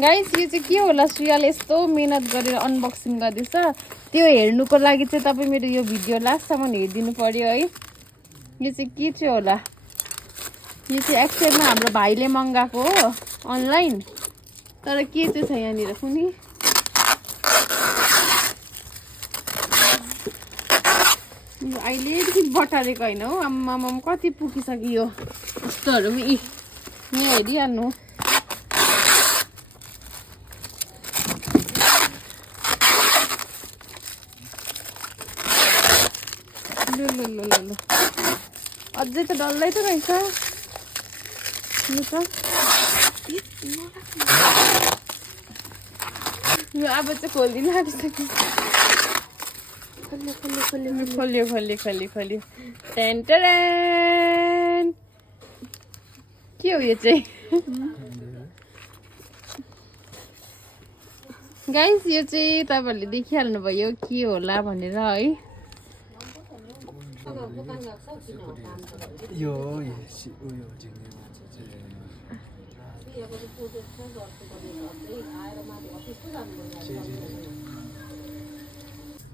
Guys यो चाहिँ के होला श्रेयाले यस्तो मेहनत गरेर अनबक्सिङ गर्दैछ त्यो हेर्नुको लागि चाहिँ तपाईँ मेरो यो भिडियो लास्टसम्म हेरिदिनु पर्यो है। यो चाहिँ के चाहिँ होला यो चाहिँ एक्चुअलमा हाम्रो भाइले मगाएको हो अनलाइन तर के चाहिँ छ यहाँनिर कुनै अहिलेदेखि बटारेको होइन हौ आम्मामा कति पुगिसक्यो यो यस्तोहरू पनि यहाँ हेरिहाल्नु अझै त डल्लै त रहेछ यो अब चाहिँ खोलिदिनु आँटिसक्यो खोल्यो टेन्टरेन के हो यो चाहिँ गाइस यो चाहिँ तपाईँहरूले देखिहाल्नु भयो के होला भनेर है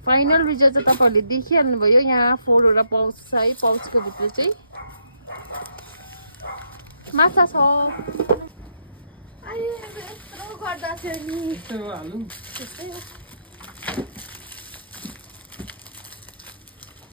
फाइनल रिजल्ट चाहिँ तपाईँहरूले देखिहाल्नु भयो यहाँ 4 वटा पाउच छ है पाउचको भित्र चाहिँ माछा छ गर्दा